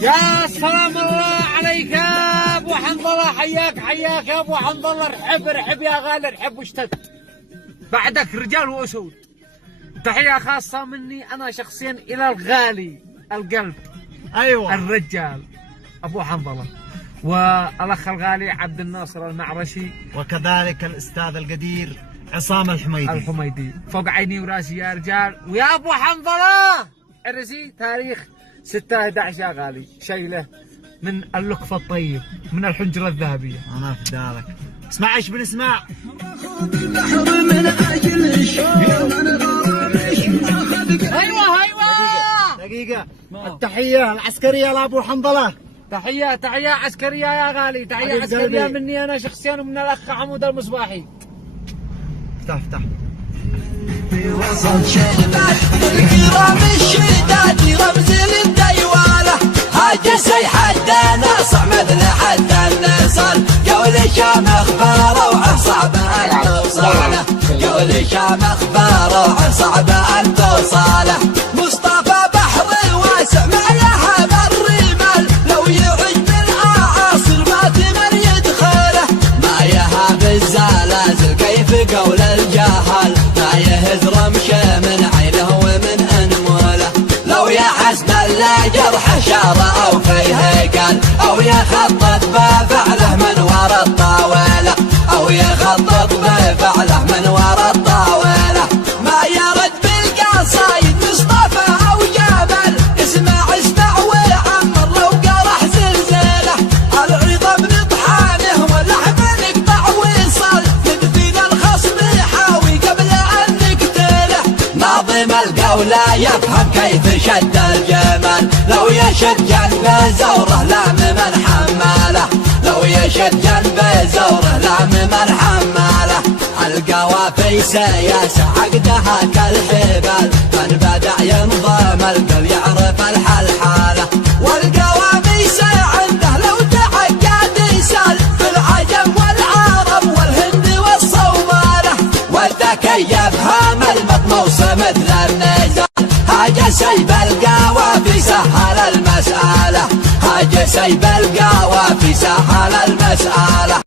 يا سلام الله عليك يا ابو حنظله، حياك يا ابو حنظله. رحب يا غالي، رحب واشتد بعدك رجال واسود. تحيه خاصه مني انا شخصيا الى الغالي القلب، ايوه الرجال ابو حنظله، والاخ الغالي عبد الناصر المعرشي، وكذلك الاستاذ القدير عصام الحميدي. فوق عيني وراسي يا رجال. ويا ابو حنظله عرسي تاريخ 6/11 يا غالي، شيله من اللقفه الطيب، من الحنجره الذهبيه. انا في دارك. اسمع ايش بنسمع. ايوه دقيقة التحية العسكرية لابو حنظلة. تحية عسكرية يا غالي، تحية عسكرية مني انا شخصيا ومن الاخ عمود المصباحي. افتح في وسط شباب الكرام الشداد رمز للديوانة، هاجسي حتى ناصع مثل حتى النصال، قول شام اخباره وعن صعب ان توصاله، قول شام اخباره وعن صعب ان توصاله. مصطفى بحر واسع ما يهب الرمال، لو يعج بالاعاصر ما تمر يدخله، ما يهب الزلازل كيف قول الجهال، ما يهز رمشه من عينه ومن انموله، لو يحس بلا جرح شاره او فيه قال، او يخطط بفعله من ورا الطاوله، او يخطط بفعله من ورا الطاوله. ما يرد بالقصايد مصطفى او جبل، اسمع وعمر لو قرح زلزاله، العظم نطحانه واللحم نقطع وصل، نبذل الخصم حاوي قبل ان نقتله. ناظم القولة يفهم كيف شد الجمال، لو يشد جنبه زوره لام من حماله، لو يشد جنبه زوره لام من حماله. القوافي سياسة عقدها كالحبال، من بدع ينظم القل يعرف الحلحالة، والقواميس عنده لو تعقد يسال، في العجم والعرب والهند والصومالة، والذكي يفهم المطموس مثل النزال، هاج سيب القوافي سهل المسألة، هاج سيب القوافي سهل المسألة.